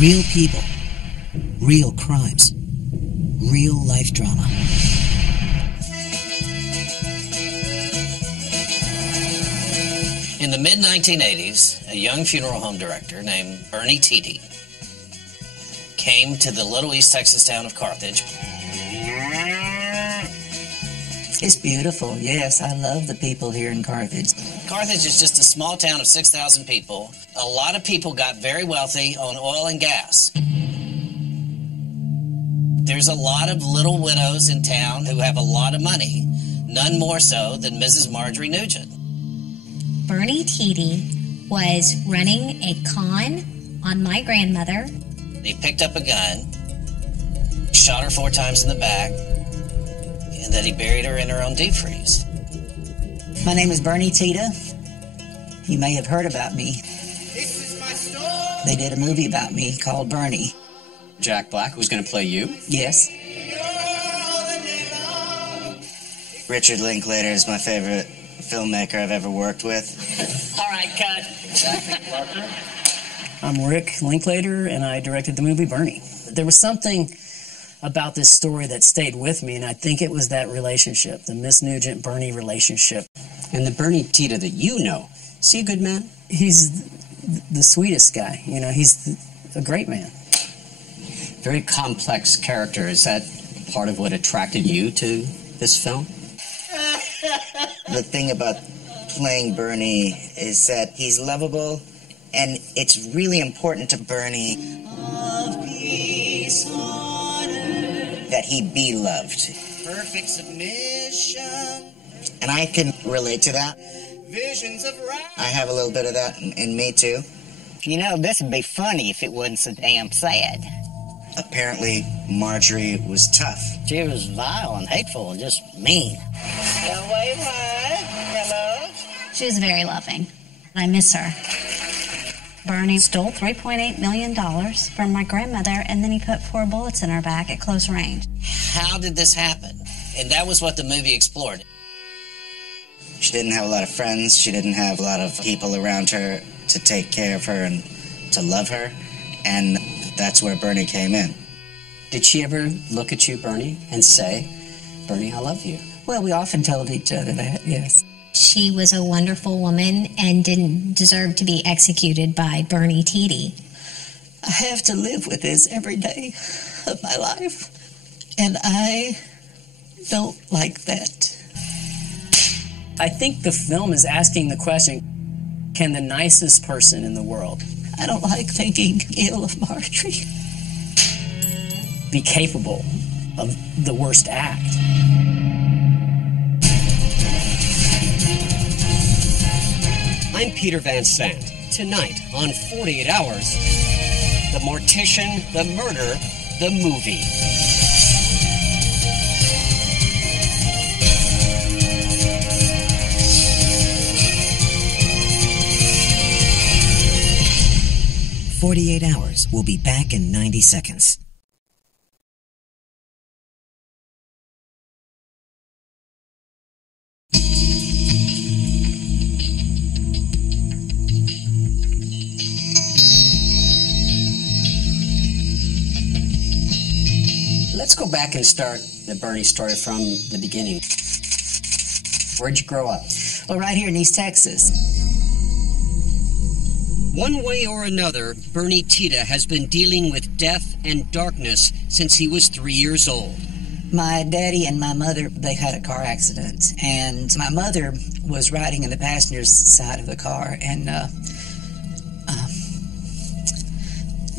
Real people, real crimes, real life drama. In the mid-1980s, a young funeral home director named Bernie Tiede came to the little East Texas town of Carthage. It's beautiful, yes. I love the people here in Carthage. Carthage is just a small town of 6,000 people. A lot of people got very wealthy on oil and gas. There's a lot of little widows in town who have a lot of money, none more so than Mrs. Marjorie Nugent. Bernie Tiede was running a con on my grandmother. He picked up a gun, shot her 4 times in the back, and then he buried her in her own deep freeze. My name is Bernie Tiede. You may have heard about me. This is my story. They did a movie about me called Bernie. Jack Black was going to play you? Yes. Richard Linklater is my favorite filmmaker I've ever worked with. All right, cut. I'm Rick Linklater, and I directed the movie Bernie. There was something about this story that stayed with me, and I think it was that relationship, the Miss Nugent-Bernie relationship. And the Bernie Tiede that you know, is he a good man? He's the sweetest guy. You know, he's a great man. Very complex character. Is that part of what attracted you to this film? The thing about playing Bernie is that he's lovable, and it's really important to Bernie that he be loved. Perfect submission. And I can relate to that. Visions of right. I have a little bit of that in me, too. You know, this would be funny if it wasn't so damn sad. Apparently, Marjorie was tough. She was vile and hateful and just mean. Hello? She was very loving. I miss her. Bernie stole $3.8 million from my grandmother, and then he put 4 bullets in her back at close range. How did this happen? And that was what the movie explored. She didn't have a lot of friends. She didn't have a lot of people around her to take care of her and to love her. And that's where Bernie came in. Did she ever look at you, Bernie, and say, Bernie, I love you? Well, we often told each other that, yes. She was a wonderful woman and didn't deserve to be executed by Bernie Tiede. I have to live with this every day of my life, and I don't like that. I think the film is asking the question, can the nicest person in the world I don't like thinking ill of Marjorie. be capable of the worst act? I'm Peter Van Sant. Tonight on 48 Hours, The Mortician, The Murder, The Movie. "48 Hours" will be back in 90 seconds. Let's go back and start the Bernie story from the beginning. Where'd you grow up? Well, right here in East Texas. One way or another, Bernie Tiede has been dealing with death and darkness since he was 3 years old. My daddy and my mother, they had a car accident, and my mother was riding in the passenger's side of the car, and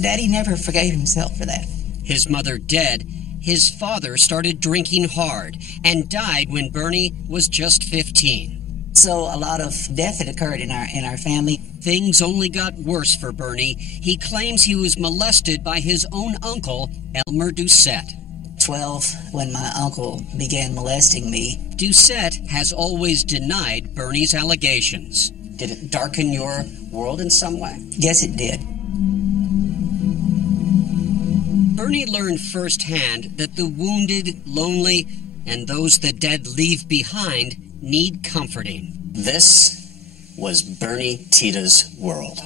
Daddy never forgave himself for that. His mother dead, his father started drinking hard and died when Bernie was just 15. So a lot of death had occurred in our family. Things only got worse for Bernie. He claims he was molested by his own uncle, Elmer Doucette. 12 when my uncle began molesting me. Doucette has always denied Bernie's allegations. Did it darken your world in some way? Yes, it did. Bernie learned firsthand that the wounded, lonely, and those the dead leave behind need comforting. This was Bernie Tiede's world.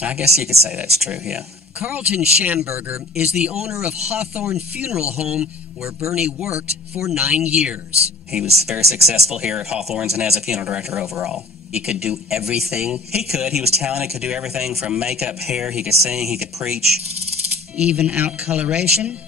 I guess you could say that's true, yeah. Carlton Schamberger is the owner of Hawthorne Funeral Home, where Bernie worked for 9 years. He was very successful here at Hawthorne's and as a funeral director overall. He could do everything. He could. He was talented, could do everything from makeup, hair. He could sing, he could preach. Even out coloration,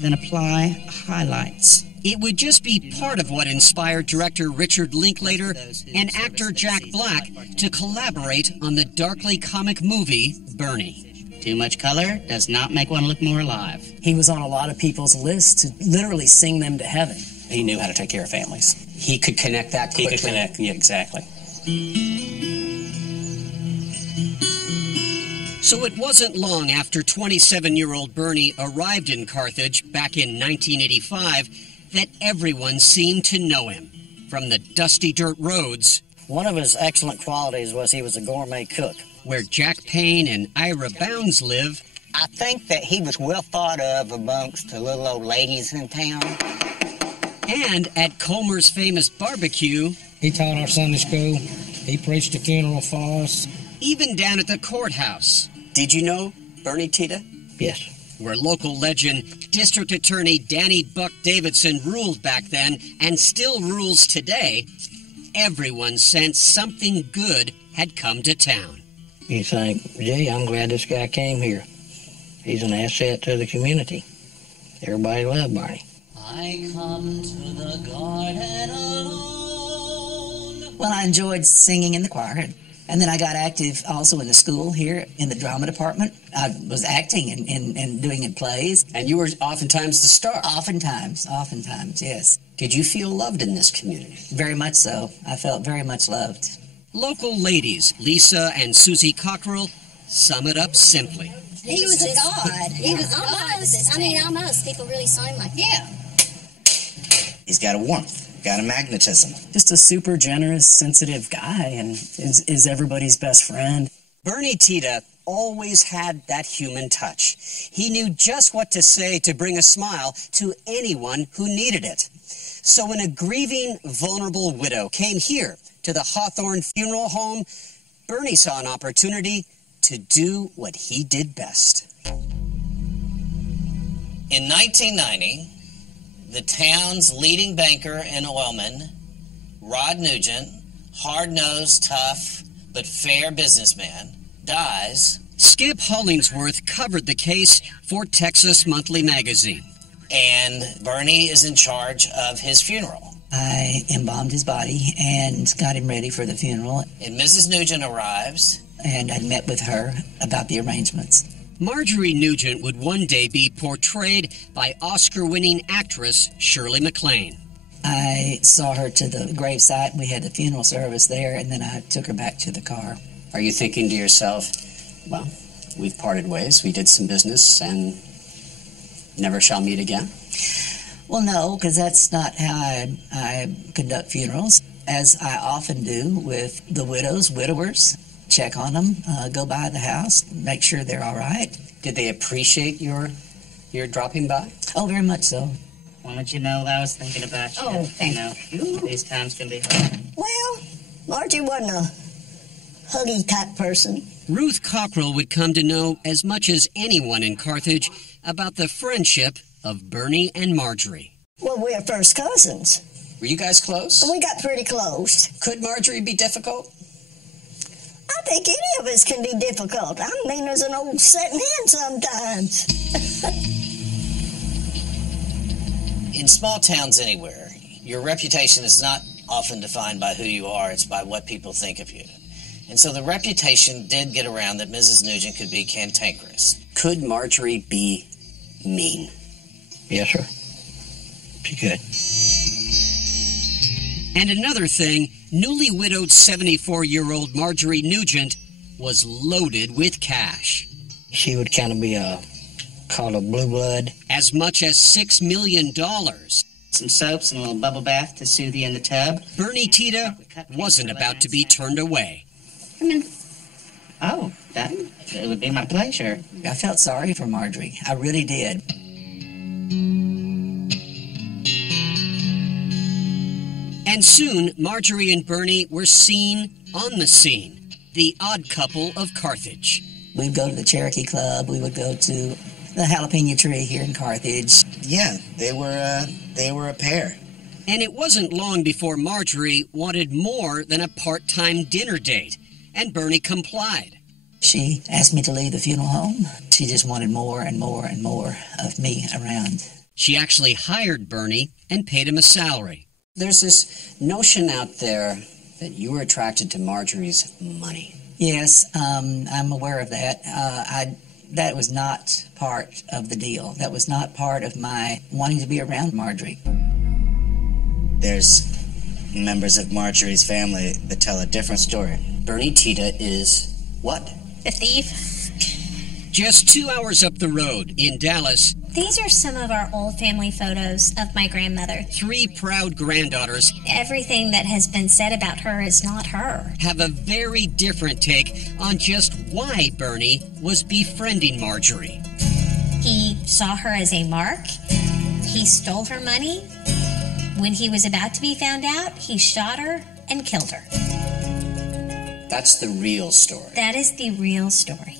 then apply highlights. It would just be part of what inspired director Richard Linklater and actor Jack Black to collaborate on the darkly comic movie Bernie. Too much color does not make one look more alive. He was on a lot of people's lists to literally sing them to heaven. He knew how to take care of families. He could connect that quickly. He could connect, yeah, exactly. So it wasn't long after 27-year-old Bernie arrived in Carthage back in 1985 that everyone seemed to know him. From the dusty dirt roads... One of his excellent qualities was he was a gourmet cook. Where Jack Payne and Ira Bounds live... I think that he was well thought of amongst the little old ladies in town. And at Comer's famous barbecue... He taught our Sunday school. He preached a funeral for us. Even down at the courthouse. Did you know Bernie Tita? Yes. Where local legend District Attorney Danny Buck Davidson ruled back then and still rules today, everyone sensed something good had come to town. You think, gee, I'm glad this guy came here. He's an asset to the community. Everybody loved Barney. I come to the garden alone. Well, I enjoyed singing in the choir. And then I got active also in the school here in the drama department. I was acting and doing in plays. And you were oftentimes the star? Oftentimes, yes. Did you feel loved in this community? Very much so. I felt very much loved. Local ladies, Lisa and Susie Cockrell, sum it up simply. He was a god. He was almost. People really saw him like, yeah. He's got a warmth. Got a magnetism. Just a super generous, sensitive guy, and is everybody's best friend. Bernie Tita always had that human touch. He knew just what to say to bring a smile to anyone who needed it. So when a grieving, vulnerable widow came here to the Hawthorne Funeral Home, Bernie saw an opportunity to do what he did best. In 1990, the town's leading banker and oilman, Rod Nugent, hard-nosed, tough, but fair businessman, dies. Skip Hollingsworth covered the case for Texas Monthly Magazine. And Bernie is in charge of his funeral. I embalmed his body and got him ready for the funeral. And Mrs. Nugent arrives. And I met with her about the arrangements. Marjorie Nugent would one day be portrayed by Oscar-winning actress Shirley MacLaine. I saw her to the gravesite. We had the funeral service there, and then I took her back to the car. Are you thinking to yourself, well, we've parted ways, we did some business, and never shall meet again? Well, no, because that's not how I conduct funerals, as I often do with the widowers. Check on them, go by the house, make sure they're all right. Did they appreciate your dropping by? Oh, very much so. Wanted you to know that I was thinking about you. Oh, thank you. These times can be hard. Well, Margie wasn't a huggy type person. Ruth Cockrell would come to know as much as anyone in Carthage about the friendship of Bernie and Marjorie. Well, we're first cousins. Were you guys close? We got pretty close. Could Marjorie be difficult? I think any of us can be difficult. I mean, as an old setting hen sometimes. In small towns anywhere, your reputation is not often defined by who you are, it's by what people think of you. And so the reputation did get around that Mrs. Nugent could be cantankerous. Could Marjorie be mean? Yes, sir. She could. And another thing, newly widowed 74-year-old Marjorie Nugent was loaded with cash. She would kind of be called a blue blood. As much as $6 million. Some soaps and a little bubble bath to soothe you in the tub. Bernie Tita wasn't about to be turned away. Oh, it would be my pleasure. I felt sorry for Marjorie. I really did. And soon, Marjorie and Bernie were seen on the scene. The odd couple of Carthage. We'd go to the Cherokee Club. We would go to the Jalapeno Tree here in Carthage. Yeah, they were a pair. And it wasn't long before Marjorie wanted more than a part-time dinner date, and Bernie complied. She asked me to leave the funeral home. She just wanted more and more and more of me around. She actually hired Bernie and paid him a salary. There's this notion out there that you were attracted to Marjorie's money. Yes, I'm aware of that. That was not part of the deal. That was not part of my wanting to be around Marjorie. There's members of Marjorie's family that tell a different story. Bernie Tiede is what? A thief. Just 2 hours up the road in Dallas, These are some of our old family photos of my grandmother. 3 proud granddaughters Everything that has been said about her is not her. have a very different take on just why Bernie was befriending Marjorie. He saw her as a mark. He stole her money. When he was about to be found out, he shot her and killed her. That's the real story. That is the real story.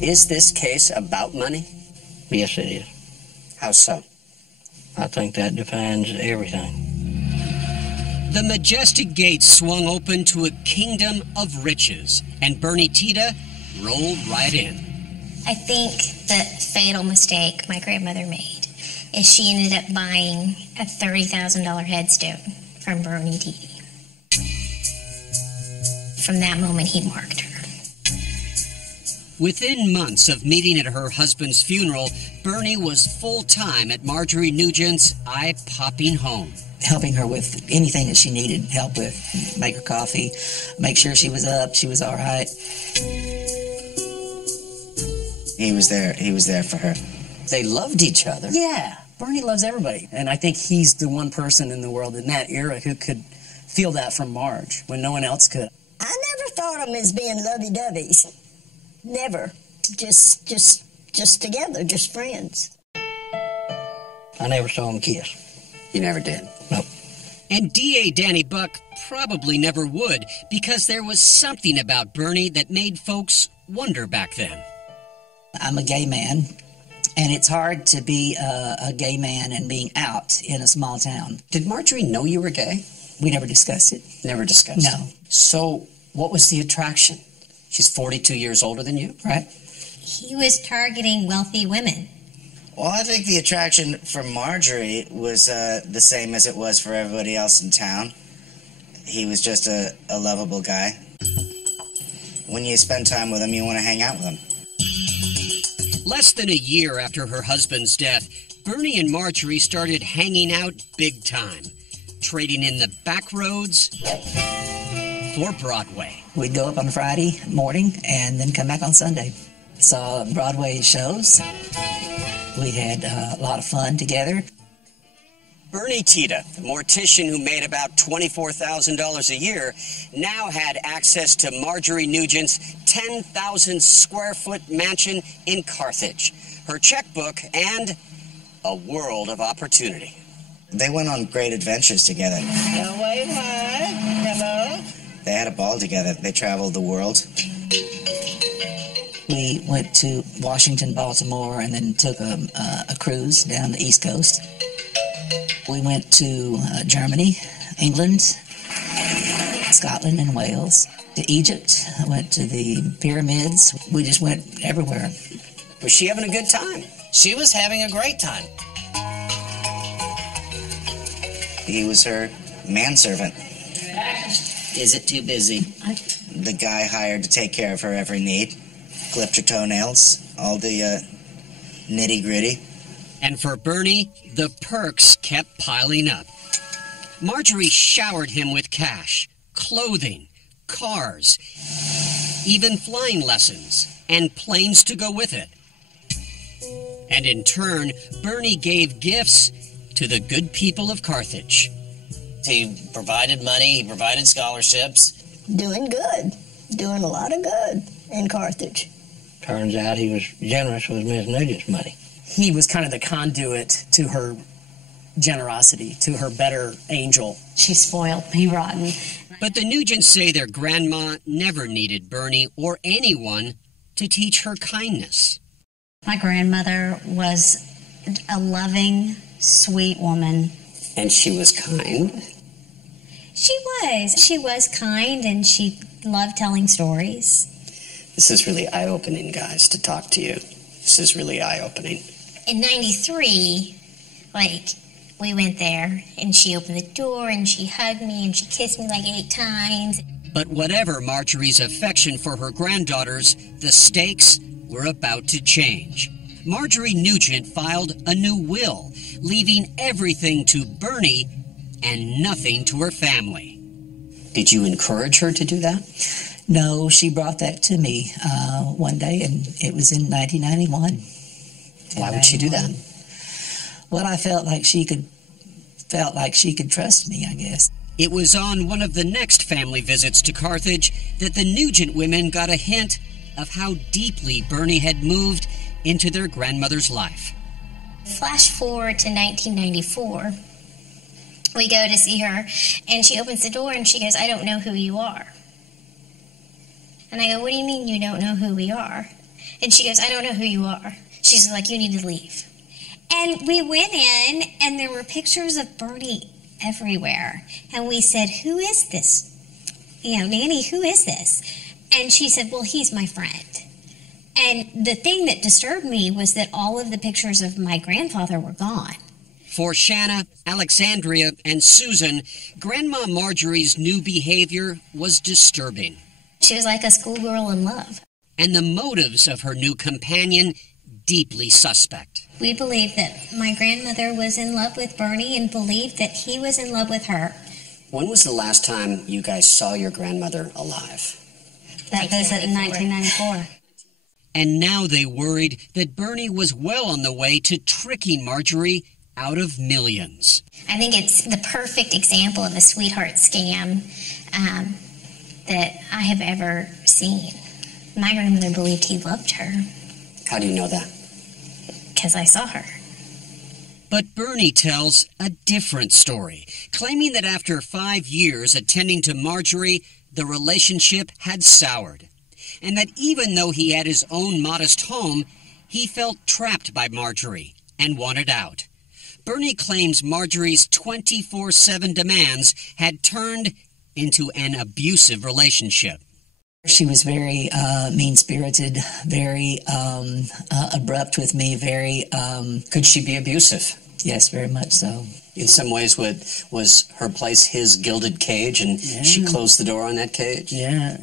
Is this case about money? Yes, it is. How so? I think that defines everything. The majestic gates swung open to a kingdom of riches, and Bernie Tiede rolled right in. I think the fatal mistake my grandmother made is she ended up buying a $30,000 headstone from Bernie Tiede. From that moment, he marked her. Within months of meeting at her husband's funeral, Bernie was full-time at Marjorie Nugent's eye-popping home. Helping her with anything that she needed help with. Make her coffee, make sure she was up, she was all right. He was there for her. They loved each other. Yeah, Bernie loves everybody. And I think he's the one person in the world in that era who could feel that from Marge when no one else could. I never thought of them as being lovey-doveys. Never. Just together, just friends. I never saw them kiss. You never did? Nope. And D.A. Danny Buck probably never would, because there was something about Bernie that made folks wonder back then. I'm a gay man, and it's hard to be a gay man and being out in a small town. Did Marjorie know you were gay? We never discussed it. Never discussed it? No. So, what was the attraction? She's 42 years older than you? Right. He was targeting wealthy women. Well, I think the attraction for Marjorie was the same as it was for everybody else in town. He was just a lovable guy. When you spend time with him, you want to hang out with him. Less than a year after her husband's death, Bernie and Marjorie started hanging out big time, trading in the back roads for Broadway. We'd go up on Friday morning and then come back on Sunday. Saw Broadway shows. We had a lot of fun together. Bernie Tiede, the mortician who made about $24,000 a year, now had access to Marjorie Nugent's 10,000 square foot mansion in Carthage, her checkbook, and a world of opportunity. They went on great adventures together. Now wave hi. Hello. They had a ball together. They traveled the world. We went to Washington, Baltimore, and then took a cruise down the East Coast. We went to Germany, England, Scotland, and Wales. To Egypt. I went to the pyramids. We just went everywhere. Was she having a good time? She was having a great time. He was her manservant. Is it too busy? The guy hired to take care of her every need. Clipped her toenails, all the nitty-gritty. And for Bernie, the perks kept piling up. Marjorie showered him with cash, clothing, cars, even flying lessons, and planes to go with it. And in turn, Bernie gave gifts to the good people of Carthage. He provided money, he provided scholarships. Doing good. Doing a lot of good in Carthage. Turns out he was generous with Miss Nugent's money. He was kind of the conduit to her generosity, to her better angel. She spoiled me rotten. But the Nugents say their grandma never needed Bernie or anyone to teach her kindness. My grandmother was a loving, sweet woman. And she was kind? She was. She was kind, and she loved telling stories. This is really eye-opening, guys, to talk to you. This is really eye-opening. In 93, we went there, and she opened the door, and she hugged me, and she kissed me 8 times. But whatever Marjorie's affection for her granddaughters, the stakes were about to change. Marjorie Nugent filed a new will, leaving everything to Bernie and nothing to her family. Did you encourage her to do that? No, she brought that to me one day, and it was in 1991. Why would she do that? Well, I felt like she could trust me, I guess. It was on one of the next family visits to Carthage that the Nugent women got a hint of how deeply Bernie had moved into their grandmother's life. Flash forward to 1994. We go to see her, and she opens the door, and she goes, "I don't know who you are." And I go, "What do you mean you don't know who we are?" And she goes, "I don't know who you are." She's like, "You need to leave." And we went in, and there were pictures of Bernie everywhere. And we said, "Who is this? Nanny, who is this?" And she said, "Well, he's my friend." And the thing that disturbed me was that all of the pictures of my grandfather were gone. For Shanna, Alexandria, and Susan, Grandma Marjorie's new behavior was disturbing. She was like a schoolgirl in love. And the motives of her new companion deeply suspect. We believe that my grandmother was in love with Bernie and believed that he was in love with her. When was the last time you guys saw your grandmother alive? That visit in 1994. And now they worried that Bernie was well on the way to tricking Marjorie out of millions. I think it's the perfect example of a sweetheart scam that I have ever seen. My grandmother believed he loved her. How do you know that? Because I saw her. But Bernie tells a different story, claiming that after 5 years attending to Marjorie, the relationship had soured. And that even though he had his own modest home, he felt trapped by Marjorie and wanted out. Bernie claims Marjorie's 24/7 demands had turned into an abusive relationship. She was very mean-spirited, very abrupt with me, very... Could she be abusive? Yes, very much so. In some ways, was her place his gilded cage, and she closed the door on that cage? Yeah.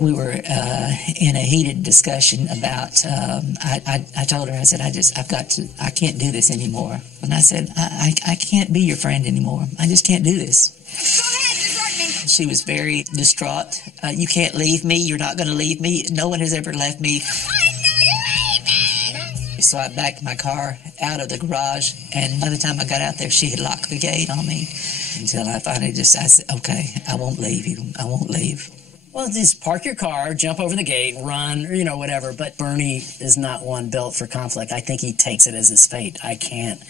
We were in a heated discussion about, I told her, I said, I can't do this anymore. And I said, I can't be your friend anymore. I just can't do this. Go ahead, desert me. She was very distraught. You can't leave me. You're not going to leave me. No one has ever left me. So I backed my car out of the garage, and by the time I got out there, she had locked the gate on me. Until I finally I said, okay, I won't leave you. I won't leave. Well, just park your car, jump over the gate, run, or, whatever. But Bernie is not one built for conflict. I think he takes it as his fate. I can't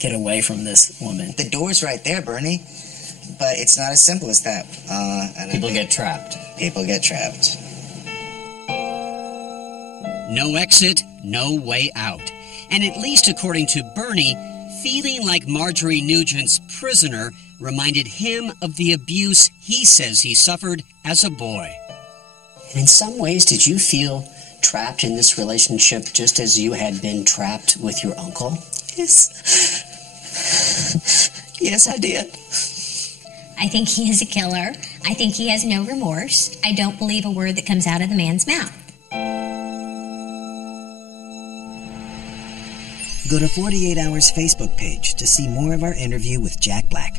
get away from this woman. The door's right there, Bernie. But it's not as simple as that. People get trapped. People get trapped. No exit, no way out. And at least according to Bernie, feeling like Marjorie Nugent's prisoner reminded him of the abuse he says he suffered as a boy. And in some ways, did you feel trapped in this relationship just as you had been trapped with your uncle? Yes. Yes, I did. I think he is a killer. I think he has no remorse. I don't believe a word that comes out of the man's mouth. Go to 48 Hours Facebook page to see more of our interview with Jack Black.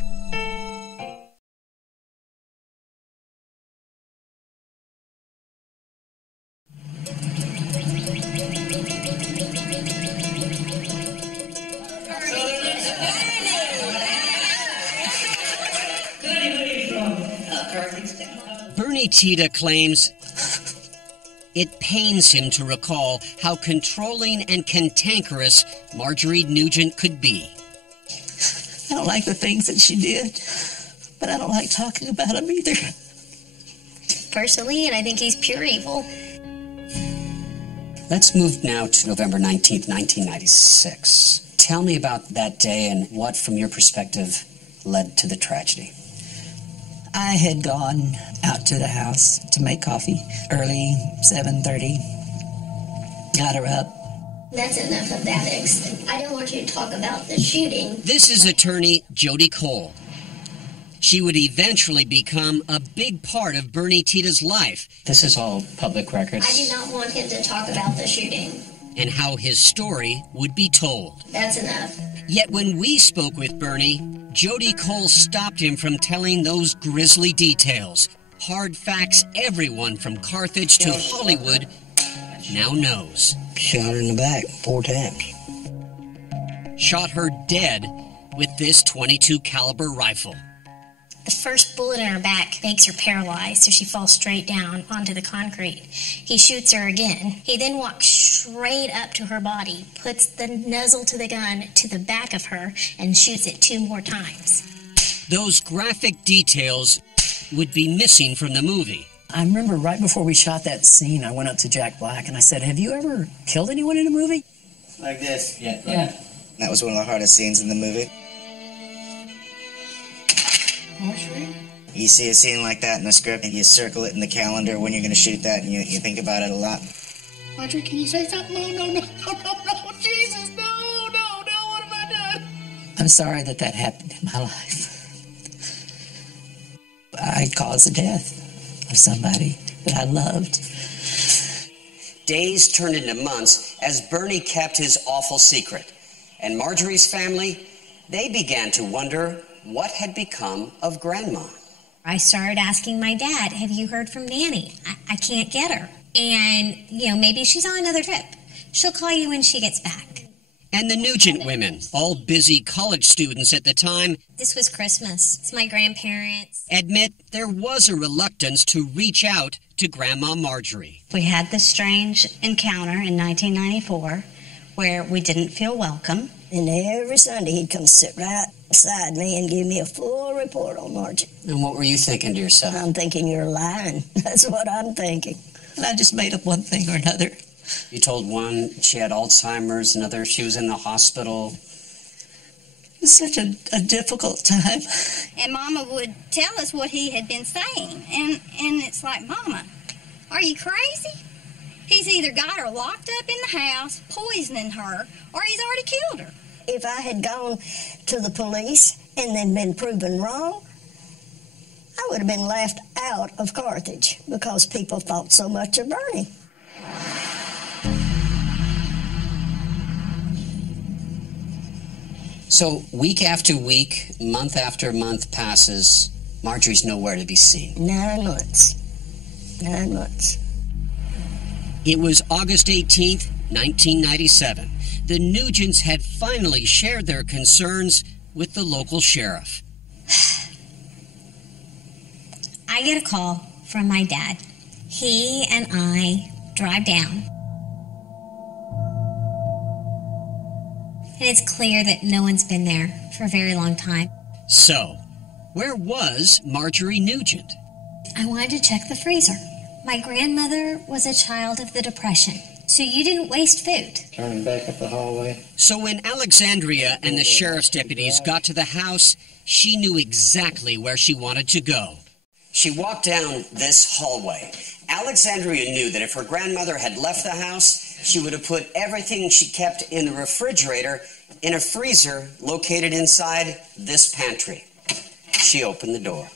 Bernie Tiede claims it pains him to recall how controlling and cantankerous Marjorie Nugent could be. I don't like the things that she did, but I don't like talking about them either. Personally, and I think he's pure evil. Let's move now to November 19th, 1996. Tell me about that day and what, from your perspective, led to the tragedy. I had gone out to the house to make coffee early, 7:30. Got her up. That's enough of that, I don't want you to talk about the shooting. This is attorney Jody Cole. She would eventually become a big part of Bernie Tiede's life. This is all public records. I do not want him to talk about the shooting. And how his story would be told. That's enough. Yet when we spoke with Bernie, Jody Cole stopped him from telling those grisly details. Hard facts everyone from Carthage to Hollywood now knows. Shot her in the back 4 times. Shot her dead with this .22 caliber rifle. The first bullet in her back makes her paralyzed, so she falls straight down onto the concrete. He shoots her again. He then walks straight up to her body, puts the muzzle to the gun to the back of her, and shoots it 2 more times. Those graphic details would be missing from the movie. I remember right before we shot that scene, I went up to Jack Black and I said, "Have you ever killed anyone in a movie?" Like this. Yeah. That was one of the hardest scenes in the movie. You see a scene like that in the script, and you circle it in the calendar when you're going to shoot that, and you think about it a lot. Audrey, can you say something? No, Jesus, no, what have I done? I'm sorry that happened in my life. I caused the death of somebody that I loved. Days turned into months as Bernie kept his awful secret. And Marjorie's family, they began to wonder what had become of Grandma. I started asking my dad, "Have you heard from Nanny? I can't get her. And, maybe she's on another trip. She'll call you when she gets back." And the Nugent women, all busy college students at the time, This was Christmas. It's my grandparents. admit there was a reluctance to reach out to Grandma Marjorie. We had this strange encounter in 1994 where we didn't feel welcome. And every Sunday he'd come sit right beside me and give me a full report on Margie. And what were you thinking to yourself? I'm thinking you're lying. That's what I'm thinking. And I just made up one thing or another. You told one she had Alzheimer's, another she was in the hospital. It was such a difficult time. And Mama would tell us what he had been saying. And it's like, Mama, are you crazy? He's either got her locked up in the house, poisoning her, or he's already killed her. If I had gone to the police and then been proven wrong, I would have been left out of Carthage because people thought so much of Bernie. So week after week, month after month passes, Marjorie's nowhere to be seen. 9 months. 9 months. It was August 18th, 1997. The Nugents had finally shared their concerns with the local sheriff. I get a call from my dad. He and I drive down. And it's clear that no one's been there for a very long time. So, where was Marjorie Nugent? I wanted to check the freezer. My grandmother was a child of the Depression, so you didn't waste food. Turning back up the hallway. So when Alexandria and the sheriff's deputies got to the house, she knew exactly where she wanted to go. She walked down this hallway. Alexandria knew that if her grandmother had left the house, she would have put everything she kept in the refrigerator in a freezer located inside this pantry. She opened the door,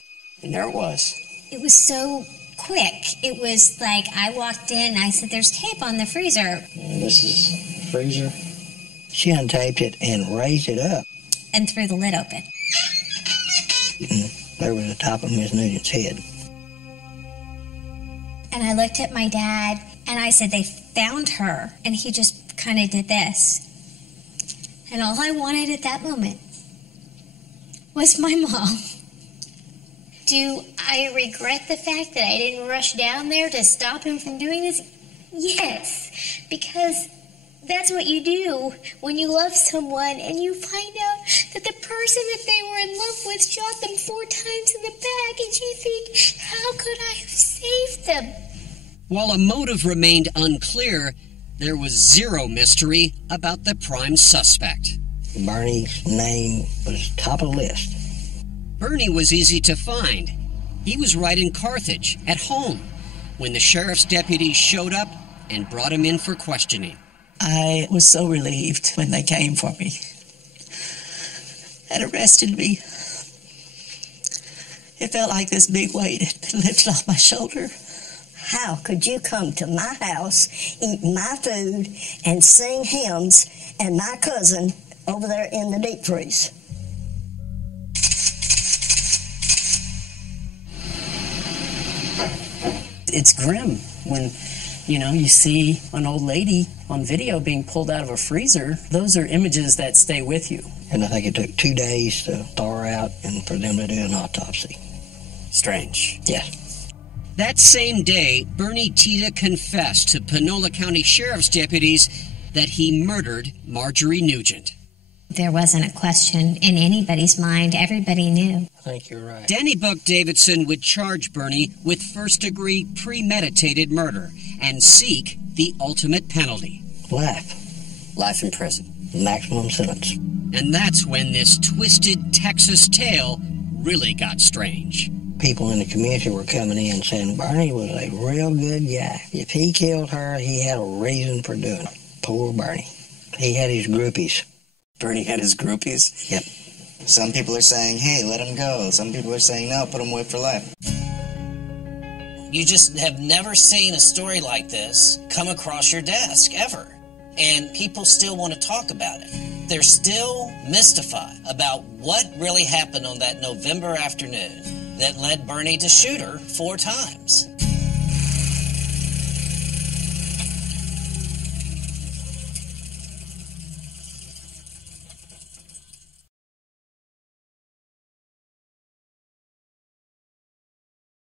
and there it was. It was so quick. It was like I walked in and I said, "There's tape on the freezer." And this is freezer. She untaped it and raised it up. And threw the lid open. And there was the top of Miss Nugent's head. And I looked at my dad and I said, "They found her." And he just kind of did this. And all I wanted at that moment was my mom. Do I regret the fact that I didn't rush down there to stop him from doing this? Yes, because that's what you do when you love someone and you find out that the person that they were in love with shot them 4 times in the back, and you think, how could I have saved them? While a motive remained unclear, there was zero mystery about the prime suspect. Bernie's name was top of the list. Bernie was easy to find. He was right in Carthage, at home, when the sheriff's deputies showed up and brought him in for questioning. I was so relieved when they came for me and arrested me. It felt like this big weight had lifted off my shoulder. How could you come to my house, eat my food, and sing hymns, and my cousin over there in the deep freeze? It's grim when, you see an old lady on video being pulled out of a freezer. Those are images that stay with you. And I think it took 2 days to thaw her out and for them to do an autopsy. Strange. Yeah. That same day, Bernie Tita confessed to Panola County Sheriff's deputies that he murdered Marjorie Nugent. There wasn't a question in anybody's mind. Everybody knew. I think you're right. Danny Buck Davidson would charge Bernie with first-degree premeditated murder and seek the ultimate penalty. Life in prison. Maximum sentence. And that's when this twisted Texas tale really got strange. People in the community were coming in saying Bernie was a real good guy. If he killed her, he had a reason for doing it. Poor Bernie. He had his groupies. Bernie had his groupies? Yep. Some people are saying, hey, let him go. Some people are saying, no, put him away for life. You just have never seen a story like this come across your desk, ever. And people still want to talk about it. They're still mystified about what really happened on that November afternoon that led Bernie to shoot her 4 times.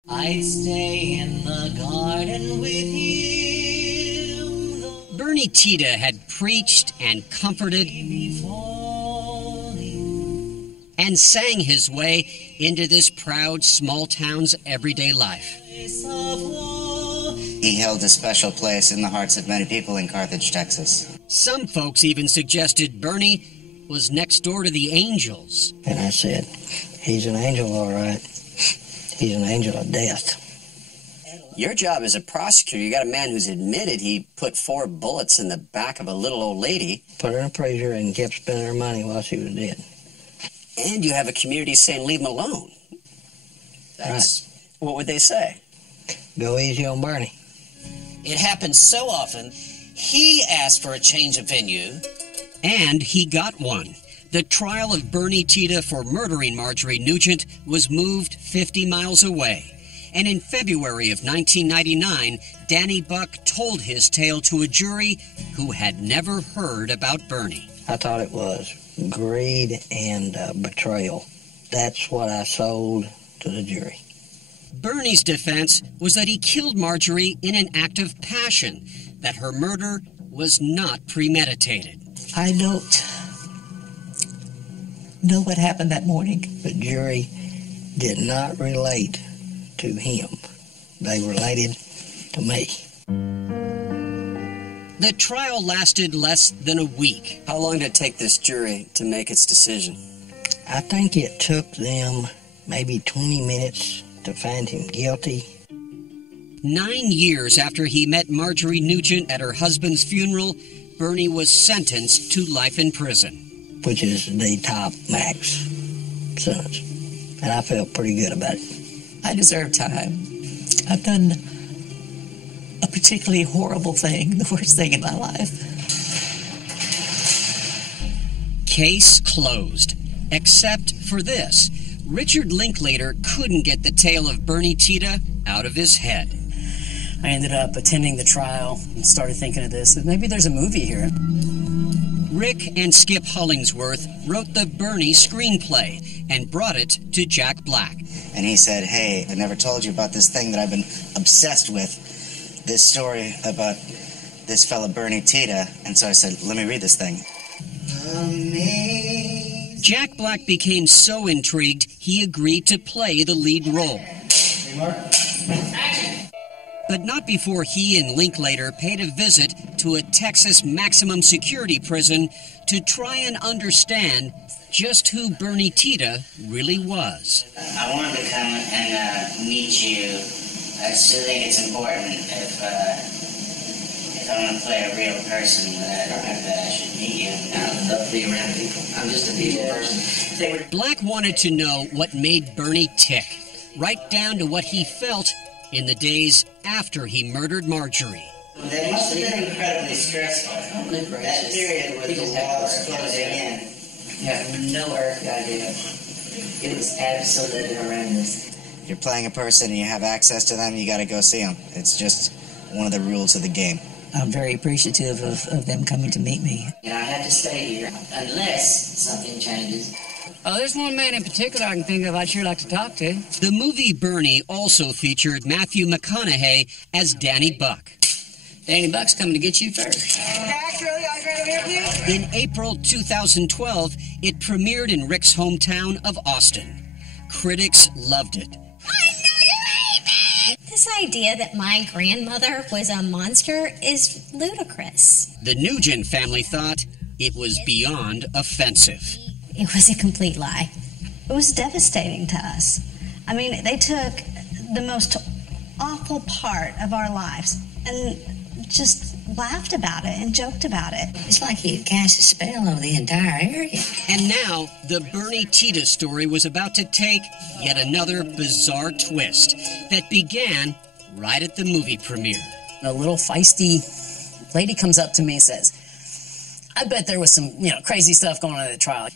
I'd stay in the garden with you. Bernie Tita had preached and comforted and sang his way into this proud small town's everyday life. He held a special place in the hearts of many people in Carthage, Texas. Some folks even suggested Bernie was next door to the angels. And I said, he's an angel, all right. He's an angel of death. Your job as a prosecutor, you got a man who's admitted he put 4 bullets in the back of a little old lady. Put her in a freezer and kept spending her money while she was dead. And you have a community saying, leave him alone. That's right. What would they say? Go easy on Bernie. It happens so often, he asked for a change of venue. And he got one. The trial of Bernie Tita for murdering Marjorie Nugent was moved 50 miles away. And in February of 1999, Danny Buck told his tale to a jury who had never heard about Bernie. I thought it was greed and betrayal. That's what I sold to the jury. Bernie's defense was that he killed Marjorie in an act of passion, that her murder was not premeditated. I don't know what happened that morning. The jury did not relate to him. They related to me. The trial lasted less than a week. How long did it take this jury to make its decision? I think it took them maybe 20 minutes to find him guilty. 9 years after he met Marjorie Nugent at her husband's funeral, Bernie was sentenced to life in prison. Which is the top max sentence. And I felt pretty good about it. I deserve time. I've done a particularly horrible thing, the worst thing in my life. Case closed. Except for this. Richard Linklater couldn't get the tale of Bernie Tita out of his head. I ended up attending the trial and started thinking of this, that maybe there's a movie here. Rick and Skip Hollingsworth wrote the Bernie screenplay and brought it to Jack Black. And he said, hey, I never told you about this thing that I've been obsessed with, this story about this fella Bernie Tiede. And so I said, let me read this thing. Amazing. Jack Black became so intrigued, he agreed to play the lead role. But not before he and Linklater paid a visit to a Texas maximum security prison to try and understand just who Bernie Tiede really was. I wanted to come and meet you. I still think it's important if I want to play a real person that I should meet you. I love to be around people. I'm just a people person. Black wanted to know what made Bernie tick, right down to what he felt in the days after he murdered Marjorie. They must have been incredibly stressful. That period with the walls closing in. You have no earthly idea. It was absolutely horrendous. If you're playing a person and you have access to them, you got to go see them. It's just one of the rules of the game. I'm very appreciative of them coming to meet me. And I had to stay here unless something changes. Oh, there's one man in particular I can think of I'd sure like to talk to. The movie Bernie also featured Matthew McConaughey as Danny Buck. Danny Buck's coming to get you first. In April 2012, it premiered in Rick's hometown of Austin. Critics loved it. This idea that my grandmother was a monster is ludicrous. The Nugent family thought it was beyond offensive. It was a complete lie. It was devastating to us. I mean, they took the most awful part of our lives and just laughed about it and joked about it. It's like he cast a spell over the entire area. And now, the Bernie Tiede story was about to take yet another bizarre twist that began right at the movie premiere. A little feisty lady comes up to me and says, I bet there was some, crazy stuff going on at the trial.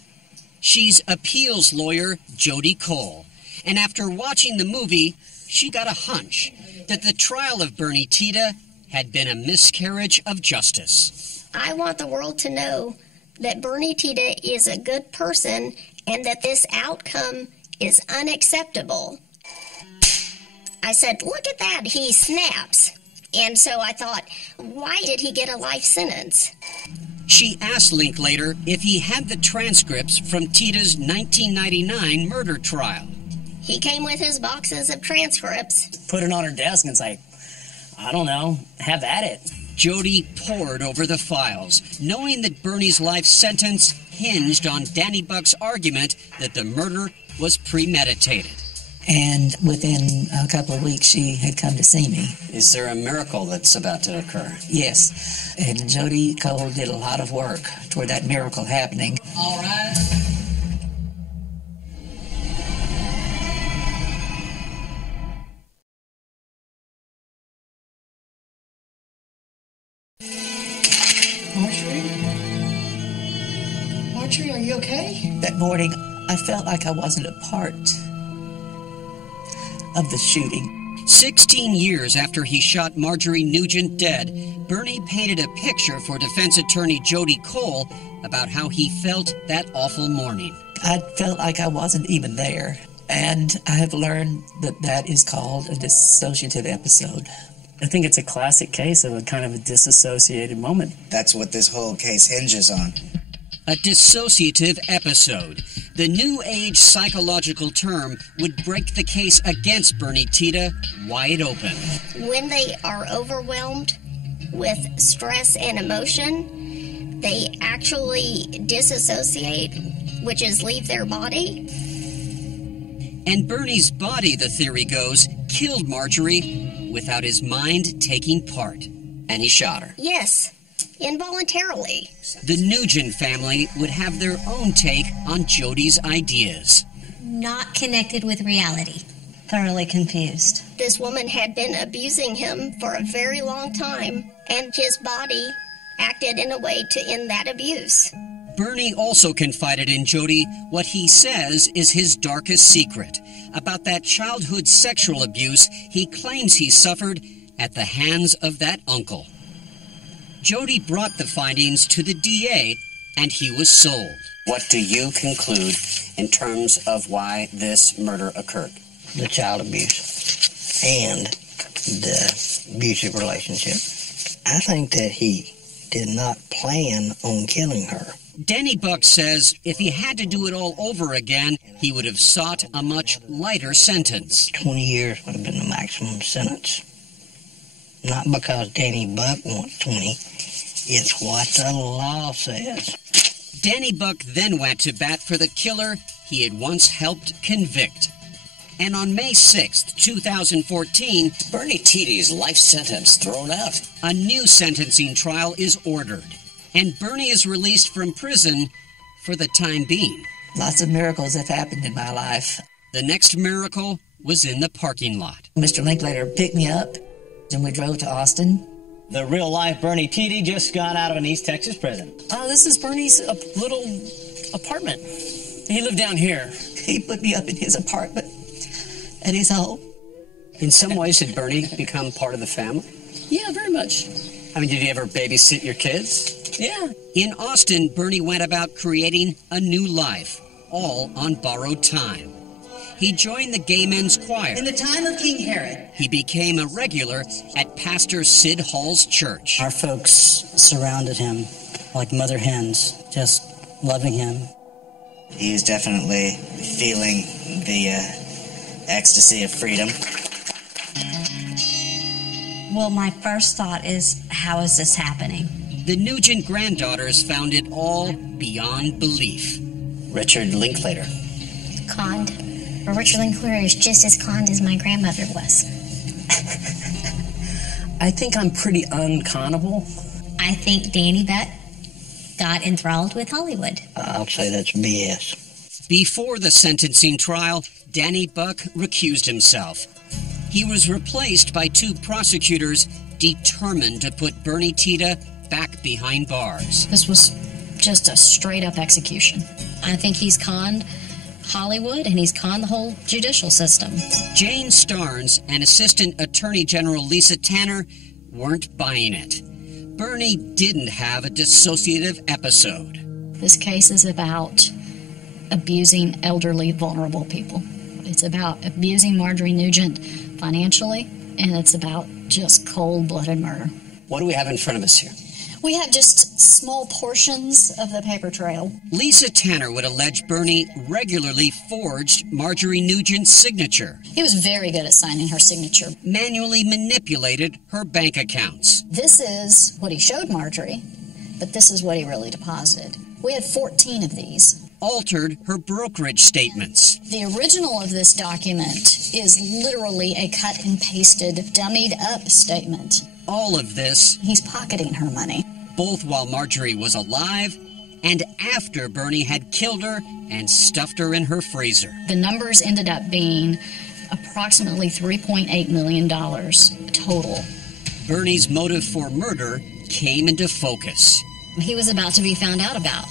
She's appeals lawyer Jody Cole. And after watching the movie, she got a hunch that the trial of Bernie Tiede had been a miscarriage of justice. I want the world to know that Bernie Tiede is a good person and that this outcome is unacceptable. I said, look at that, he snaps. And so I thought, why did he get a life sentence? She asked Linklater if he had the transcripts from Tiede's 1999 murder trial. He came with his boxes of transcripts. Put it on her desk and say, I don't know, have at it. Jody pored over the files, knowing that Bernie's life sentence hinged on Danny Buck's argument that the murder was premeditated. And within a couple of weeks, she had come to see me. Is there a miracle that's about to occur? Yes. And Jody Cole did a lot of work toward that miracle happening. All right. Marjorie, are you okay? That morning, I felt like I wasn't a part of the shooting. 16 years after he shot Marjorie Nugent dead, Bernie painted a picture for defense attorney Jody Cole about how he felt that awful morning. I felt like I wasn't even there. And I have learned that that is called a dissociative episode. I think it's a classic case of a kind of a disassociated moment. That's what this whole case hinges on. A dissociative episode. The new age psychological term would break the case against Bernie Tiede wide open. When they are overwhelmed with stress and emotion, they actually disassociate, which is leave their body. And Bernie's body, the theory goes, killed Marjorie without his mind taking part. And he shot her. Yes, involuntarily. The Nugent family would have their own take on Jody's ideas. Not connected with reality. Thoroughly confused. This woman had been abusing him for a very long time, and his body acted in a way to end that abuse. Bernie also confided in Jody what he says is his darkest secret about that childhood sexual abuse he claims he suffered at the hands of that uncle. Jody brought the findings to the DA, and he was sold. What do you conclude in terms of why this murder occurred? The child abuse and the abusive relationship. I think that he did not plan on killing her. Danny Buck says if he had to do it all over again, he would have sought a much lighter sentence. 20 years would have been the maximum sentence. Not because Danny Buck wants 20, it's what the law says. Danny Buck then went to bat for the killer he had once helped convict. And on May 6th, 2014, Bernie Tity's life sentence thrown out. A new sentencing trial is ordered, and Bernie is released from prison for the time being. Lots of miracles have happened in my life. The next miracle was in the parking lot. Mr. Linklater picked me up, and we drove to Austin. The real-life Bernie Tity just got out of an East Texas prison. This is Bernie's little apartment. He lived down here. He put me up in his apartment at his home. In some ways, did Bernie become part of the family? Yeah, very much. I mean, did he ever babysit your kids? Yeah. In Austin, Bernie went about creating a new life, all on borrowed time. He joined the Gay Men's Choir. In the time of King Herod, he became a regular at Pastor Sid Hall's church. Our folks surrounded him like mother hens, just loving him. He was definitely feeling the ecstasy of freedom. Well, my first thought is, how is this happening? The Nugent granddaughters found it all beyond belief. Richard Linklater. Conned. But Richard Linklater is just as conned as my grandmother was. I think I'm pretty unconnable. I think Danny Buck got enthralled with Hollywood. I'll say that's BS. Before the sentencing trial, Danny Buck recused himself. He was replaced by two prosecutors determined to put Bernie Tita back behind bars. This was just a straight-up execution. I think he's conned Hollywood and he's conned the whole judicial system. Jane Starnes and Assistant Attorney General Lisa Tanner weren't buying it. Bernie didn't have a dissociative episode. This case is about abusing elderly, vulnerable people. It's about abusing Marjorie Nugent financially, and it's about just cold-blooded murder. What do we have in front of us here? We have just small portions of the paper trail. Lisa Tanner would allege Bernie regularly forged Marjorie Nugent's signature. He was very good at signing her signature. Manually manipulated her bank accounts. This is what he showed Marjorie, but this is what he really deposited. We had 14 of these. Altered her brokerage statements. The original of this document is literally a cut and pasted, dummied up statement. All of this, he's pocketing her money. Both while Marjorie was alive and after Bernie had killed her and stuffed her in her freezer. The numbers ended up being approximately $3.8 million total. Bernie's motive for murder came into focus. He was about to be found out about.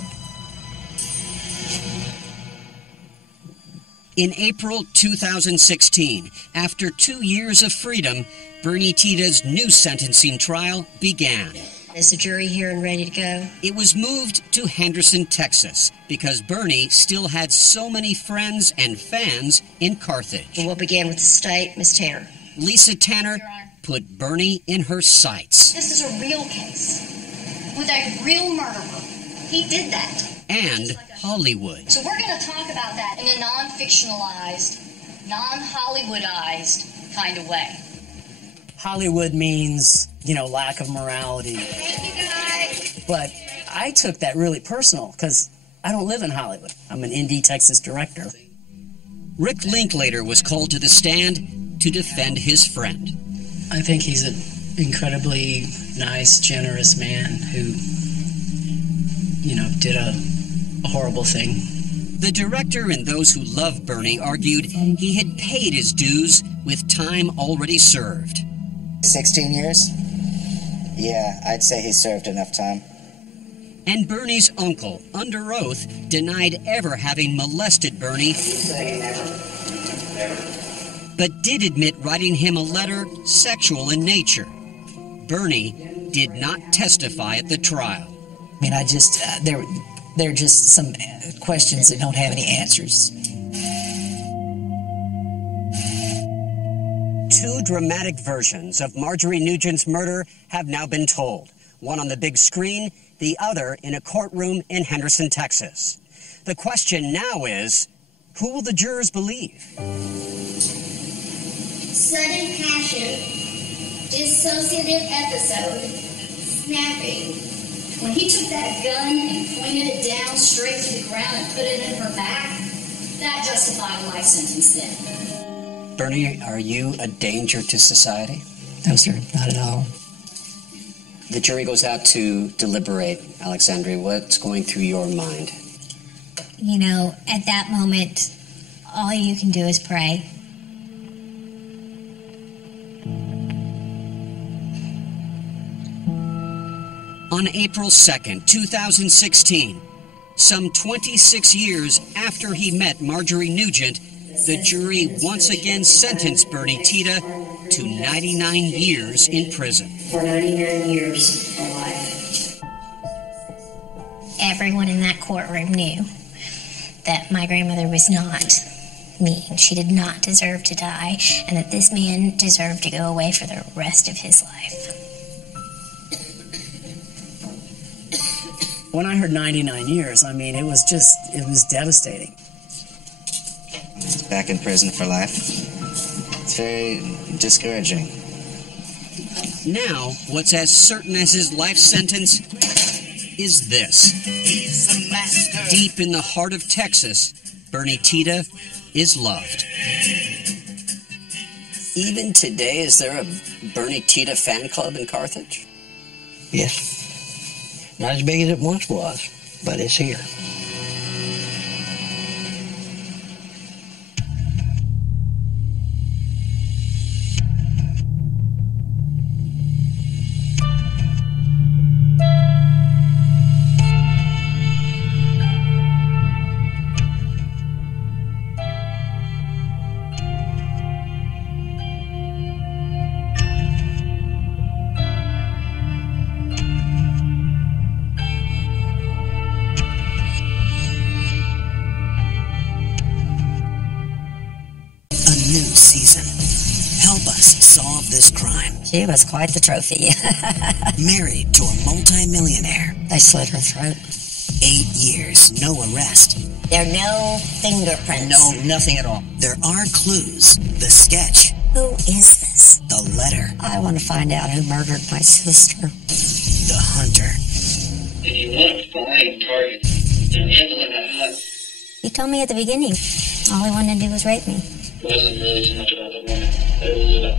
In April 2016, after 2 years of freedom, Bernie Tita's new sentencing trial began. Is the jury here and ready to go? It was moved to Henderson, Texas, because Bernie still had so many friends and fans in Carthage. We'll begin with the state. Ms. Tanner. Lisa Tanner put Bernie in her sights. This is a real case with a real murderer. He did that. And Hollywood. So we're going to talk about that in a non-fictionalized, non-Hollywoodized kind of way. Hollywood means, lack of morality. Thank you, guys. But I took that really personal because I don't live in Hollywood. I'm an indie Texas director. Rick Linklater was called to the stand to defend his friend. I think he's an incredibly nice, generous man who, did a horrible thing. The director and those who love Bernie argued he had paid his dues with time already served. 16 years? Yeah, I'd say he served enough time. And Bernie's uncle, under oath, denied ever having molested Bernie, but did admit writing him a letter sexual in nature. Bernie did not testify at the trial. I mean, They're just some questions that don't have any answers. Two dramatic versions of Marjorie Nugent's murder have now been told. One on the big screen, the other in a courtroom in Henderson, Texas. The question now is, who will the jurors believe? Sudden passion, dissociative episode, snapping. When he took that gun and pointed it down straight to the ground and put it in her back, that justified a life sentence then. Bernie, are you a danger to society? No, sir, not at all. The jury goes out to deliberate. Alexandria, what's going through your mind? You know, at that moment, all you can do is pray. On April 2nd, 2016, some 26 years after he met Marjorie Nugent, the jury once again sentenced Bernie Tiede to 99 years in prison. For 99 years of life. Everyone in that courtroom knew that my grandmother was not mean. She did not deserve to die, and that this man deserved to go away for the rest of his life. When I heard 99 years, I mean, it was devastating. Back in prison for life. It's very discouraging. Now, what's as certain as his life sentence is this. Deep in the heart of Texas, Bernie Tiede is loved. Even today, is there a Bernie Tiede fan club in Carthage? Yes. Not as big as it once was, but it's here. Season. Help us solve this crime. She was quite the trophy. Married to a multi-millionaire. They slit her throat. 8 years, no arrest. There are no fingerprints. No, nothing at all. There are clues. The sketch. Who is this? The letter. I want to find out who murdered my sister. The hunter. If you want to find targets, handle it out. He told me at the beginning, all he wanted to do was rape me. It wasn't really so much about the woman. It was about